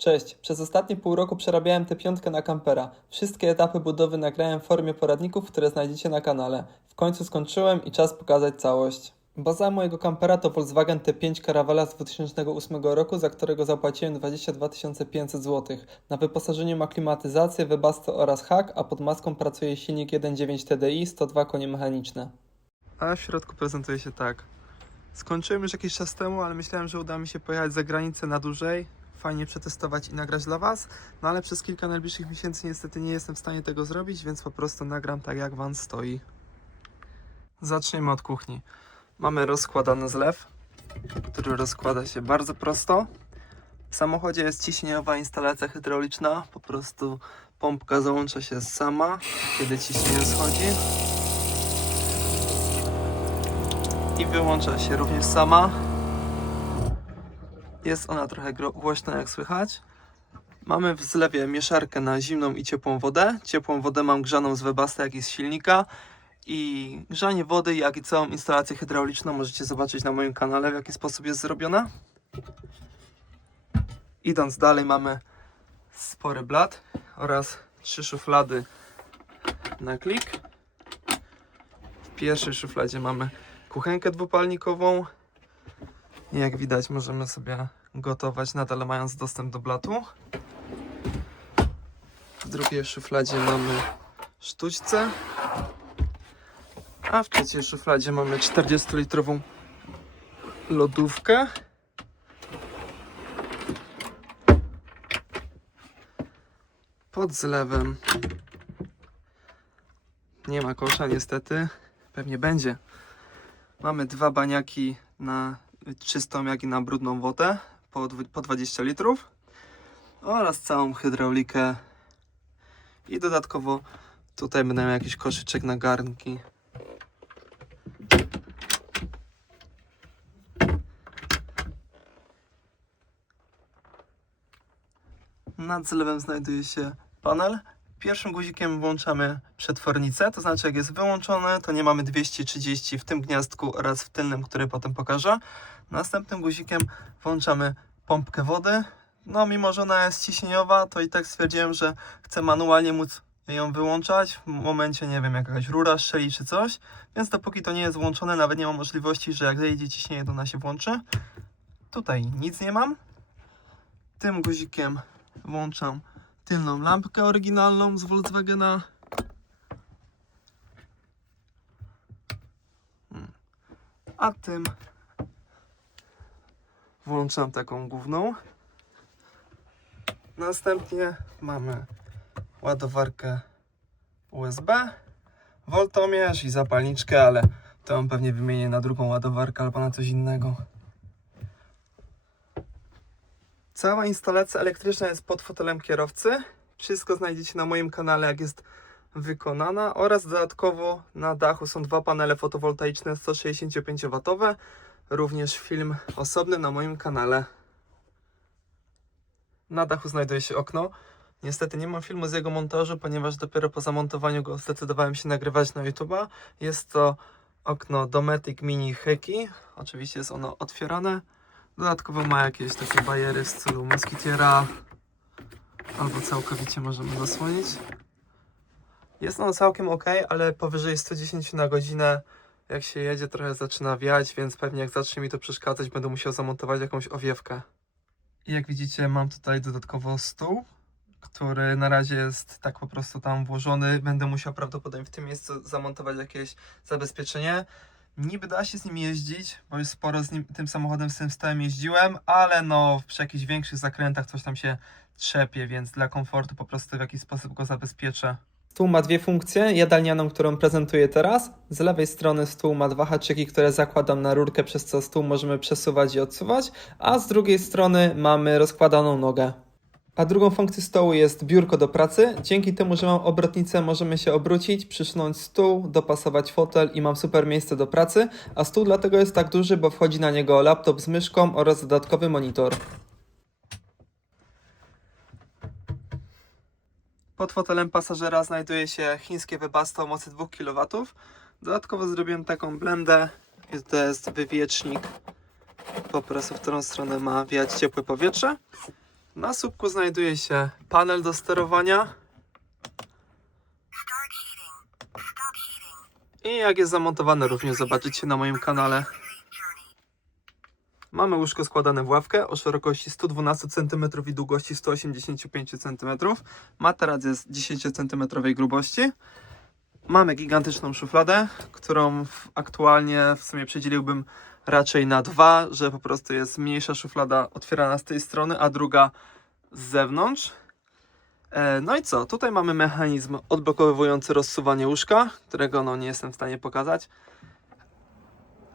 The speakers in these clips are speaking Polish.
Cześć, przez ostatnie pół roku przerabiałem tę piątkę na kampera. Wszystkie etapy budowy nagrałem w formie poradników, które znajdziecie na kanale. W końcu skończyłem i czas pokazać całość. Baza mojego kampera to Volkswagen T5 Caravella z 2008 roku, za którego zapłaciłem 22 500 zł. Na wyposażeniu ma klimatyzację, webasto oraz hak, a pod maską pracuje silnik 1.9 TDI, 102 konie mechaniczne. A w środku prezentuje się tak. Skończyłem już jakiś czas temu, ale myślałem, że uda mi się pojechać za granicę na dłużej, fajnie przetestować i nagrać dla Was, no ale przez kilka najbliższych miesięcy niestety nie jestem w stanie tego zrobić, więc po prostu nagram tak jak Wam stoi. Zacznijmy od kuchni. Mamy rozkładany zlew, który rozkłada się bardzo prosto. W samochodzie jest ciśnieniowa instalacja hydrauliczna, po prostu pompka załącza się sama, kiedy ciśnienie schodzi. i wyłącza się również sama. Jest ona trochę głośna, jak słychać. Mamy w zlewie mieszarkę na zimną i ciepłą wodę. Ciepłą wodę mam grzaną z Webasta, jak i z silnika. I grzanie wody, jak i całą instalację hydrauliczną możecie zobaczyć na moim kanale, w jaki sposób jest zrobiona. Idąc dalej, mamy spory blat oraz trzy szuflady na klik. W pierwszej szufladzie mamy kuchenkę dwupalnikową. Jak widać, możemy sobie gotować nadal mając dostęp do blatu. W drugiej szufladzie mamy sztućce. A w trzeciej szufladzie mamy 40-litrową lodówkę. Pod zlewem nie ma kosza niestety. Pewnie będzie. Mamy dwa baniaki na czystą, jak i na brudną wodę po, po 20 litrów oraz całą hydraulikę i dodatkowo tutaj będę miał jakiś koszyczek na garnki. Nad zlewem znajduje się panel. Pierwszym guzikiem włączamy przetwornicę, to znaczy jak jest wyłączone, to nie mamy 230 w tym gniazdku oraz w tylnym, który potem pokażę. Następnym guzikiem włączamy pompkę wody. No mimo, że ona jest ciśnieniowa, to i tak stwierdziłem, że chcę manualnie móc ją wyłączać w momencie, nie wiem, jakaś rura strzeli czy coś, więc dopóki to nie jest włączone, nawet nie ma możliwości, że jak zejdzie ciśnienie, to ona się włączy. Tutaj nic nie mam. Tym guzikiem włączam tylną lampkę oryginalną z Volkswagena. Hmm. A tym włączam taką główną. Następnie mamy ładowarkę USB, woltomierz i zapalniczkę, ale to ją pewnie wymienię na drugą ładowarkę albo na coś innego. Cała instalacja elektryczna jest pod fotelem kierowcy. Wszystko znajdziecie na moim kanale, jak jest wykonana. Oraz dodatkowo na dachu są dwa panele fotowoltaiczne 165W. Również film osobny na moim kanale. Na dachu znajduje się okno. Niestety nie mam filmu z jego montażu, ponieważ dopiero po zamontowaniu go zdecydowałem się nagrywać na YouTube'a. Jest to okno Dometic Mini Heki. Oczywiście jest ono otwierane. Dodatkowo ma jakieś takie bajery w stylu moskitiera albo całkowicie możemy zasłonić. Jest ono całkiem ok, ale powyżej 110 na godzinę jak się jedzie trochę zaczyna wiać, więc pewnie jak zacznie mi to przeszkadzać będę musiał zamontować jakąś owiewkę. I jak widzicie mam tutaj dodatkowo stół, który na razie jest tak po prostu tam włożony. Będę musiał prawdopodobnie w tym miejscu zamontować jakieś zabezpieczenie. Niby da się z nim jeździć, bo już sporo z nim, tym samochodem z tym stałem jeździłem, ale no przy jakichś większych zakrętach coś tam się trzepie, więc dla komfortu po prostu w jakiś sposób go zabezpieczę. Stół ma dwie funkcje. Jadalnianą, którą prezentuję teraz. Z lewej strony stół ma dwa haczyki, które zakładam na rurkę, przez co stół możemy przesuwać i odsuwać, a z drugiej strony mamy rozkładaną nogę. A drugą funkcją stołu jest biurko do pracy. Dzięki temu, że mam obrotnicę, możemy się obrócić, przysunąć stół, dopasować fotel i mam super miejsce do pracy. A stół dlatego jest tak duży, bo wchodzi na niego laptop z myszką oraz dodatkowy monitor. Pod fotelem pasażera znajduje się chińskie Webasto o mocy 2 kW. Dodatkowo zrobiłem taką blendę. To jest wywiecznik. Po prostu w którą stronę ma wiać ciepłe powietrze. Na słupku znajduje się panel do sterowania. I jak jest zamontowane również zobaczycie na moim kanale. Mamy łóżko składane w ławkę o szerokości 112 cm i długości 185 cm. Materac jest 10 cm grubości. Mamy gigantyczną szufladę, którą aktualnie w sumie przedzieliłbym raczej na dwa, że po prostu jest mniejsza szuflada otwierana z tej strony, a druga z zewnątrz. E, No i co? Tutaj mamy mechanizm odblokowujący rozsuwanie łóżka, którego no nie jestem w stanie pokazać.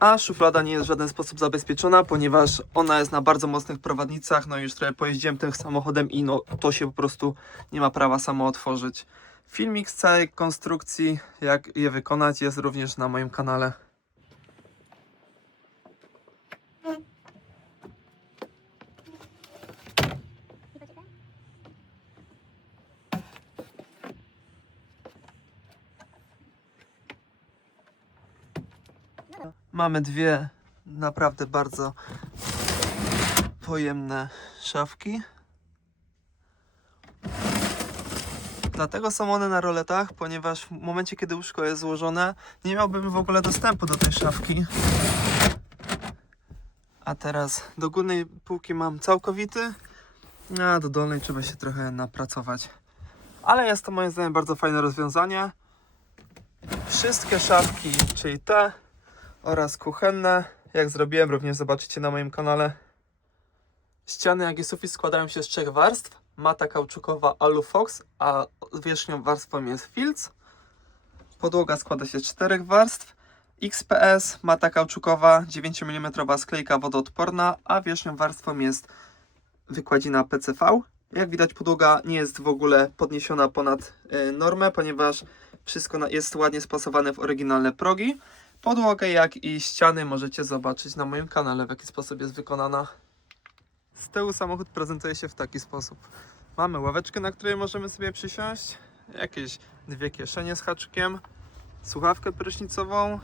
A szuflada nie jest w żaden sposób zabezpieczona, ponieważ ona jest na bardzo mocnych prowadnicach. No i już trochę pojeździłem tym samochodem i no to się po prostu nie ma prawa samo otworzyć. Filmik z całej konstrukcji, jak je wykonać, jest również na moim kanale. Mamy dwie naprawdę bardzo pojemne szafki. Dlatego są one na roletach, ponieważ w momencie, kiedy łóżko jest złożone, nie miałbym w ogóle dostępu do tej szafki. A teraz do górnej półki mam całkowity, a do dolnej trzeba się trochę napracować. Ale jest to moim zdaniem bardzo fajne rozwiązanie. Wszystkie szafki, czyli te oraz kuchenne, jak zrobiłem, również zobaczycie na moim kanale. Ściany, jak i sufit składają się z trzech warstw. Mata kauczukowa Alufox, a wierzchnią warstwą jest Filc. Podłoga składa się z czterech warstw. XPS, mata kauczukowa, 9 mm sklejka wodoodporna, a wierzchnią warstwą jest wykładzina PCV. Jak widać podłoga nie jest w ogóle podniesiona ponad y, normę, ponieważ wszystko jest ładnie spasowane w oryginalne progi. Podłogę, jak i ściany możecie zobaczyć na moim kanale, w jaki sposób jest wykonana. Z tyłu samochód prezentuje się w taki sposób. Mamy ławeczkę, na której możemy sobie przysiąść, jakieś dwie kieszenie z haczykiem, słuchawkę prysznicową,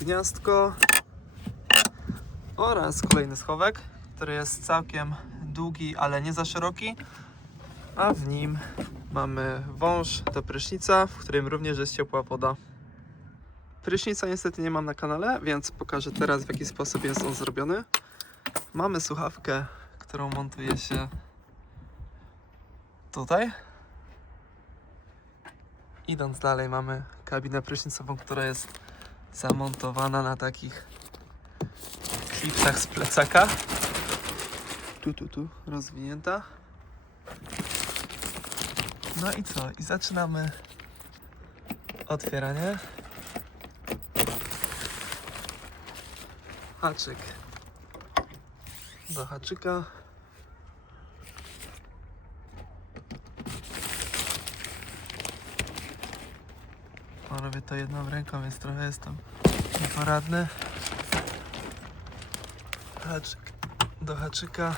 gniazdko oraz kolejny schowek, który jest całkiem długi, ale nie za szeroki, a w nim mamy wąż do prysznica, w którym również jest ciepła woda. Prysznica niestety nie mam na kanale, więc pokażę teraz w jaki sposób jest on zrobiony. Mamy słuchawkę, którą montuje się tutaj. Idąc dalej mamy kabinę prysznicową, która jest zamontowana na takich klipsach z plecaka. Tu, tu, tu, rozwinięta. No i co? I zaczynamy otwieranie. Haczyk do haczyka. O, robię to jedną ręką, więc trochę jestem nieporadny. Haczyk do haczyka.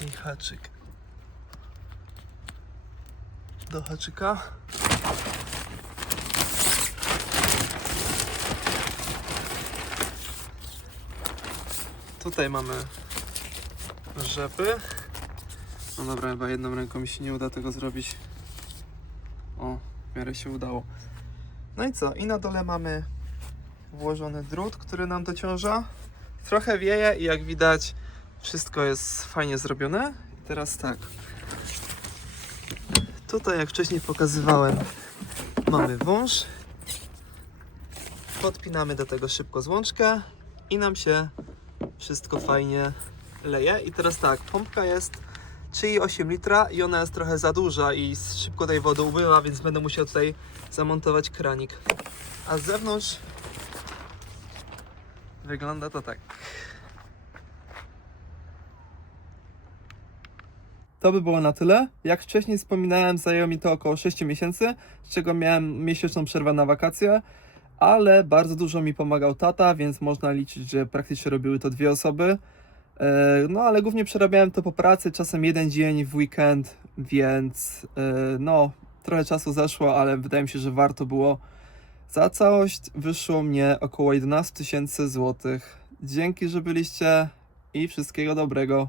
I haczyk do haczyka. Tutaj mamy rzepy. No dobra, chyba jedną ręką mi się nie uda tego zrobić. O, w miarę się udało. No i co? I na dole mamy włożony drut, który nam dociąża. Trochę wieje i jak widać wszystko jest fajnie zrobione. I teraz tak. Tutaj jak wcześniej pokazywałem mamy wąż. Podpinamy do tego szybko złączkę i nam się wszystko fajnie leje. I teraz tak, pompka jest 3,8 litra i ona jest trochę za duża i szybko tej wody ubywa, więc będę musiał tutaj zamontować kranik. A z zewnątrz wygląda to tak. To by było na tyle. Jak wcześniej wspominałem, zajęło mi to około 6 miesięcy, z czego miałem miesięczną przerwę na wakacje, ale bardzo dużo mi pomagał tata, więc można liczyć, że praktycznie robiły to dwie osoby. E, No, ale głównie przerabiałem to po pracy, czasem jeden dzień w weekend, więc e, no, trochę czasu zeszło, ale wydaje mi się, że warto było. Za całość wyszło mnie około 11 tysięcy złotych. Dzięki, że byliście i wszystkiego dobrego.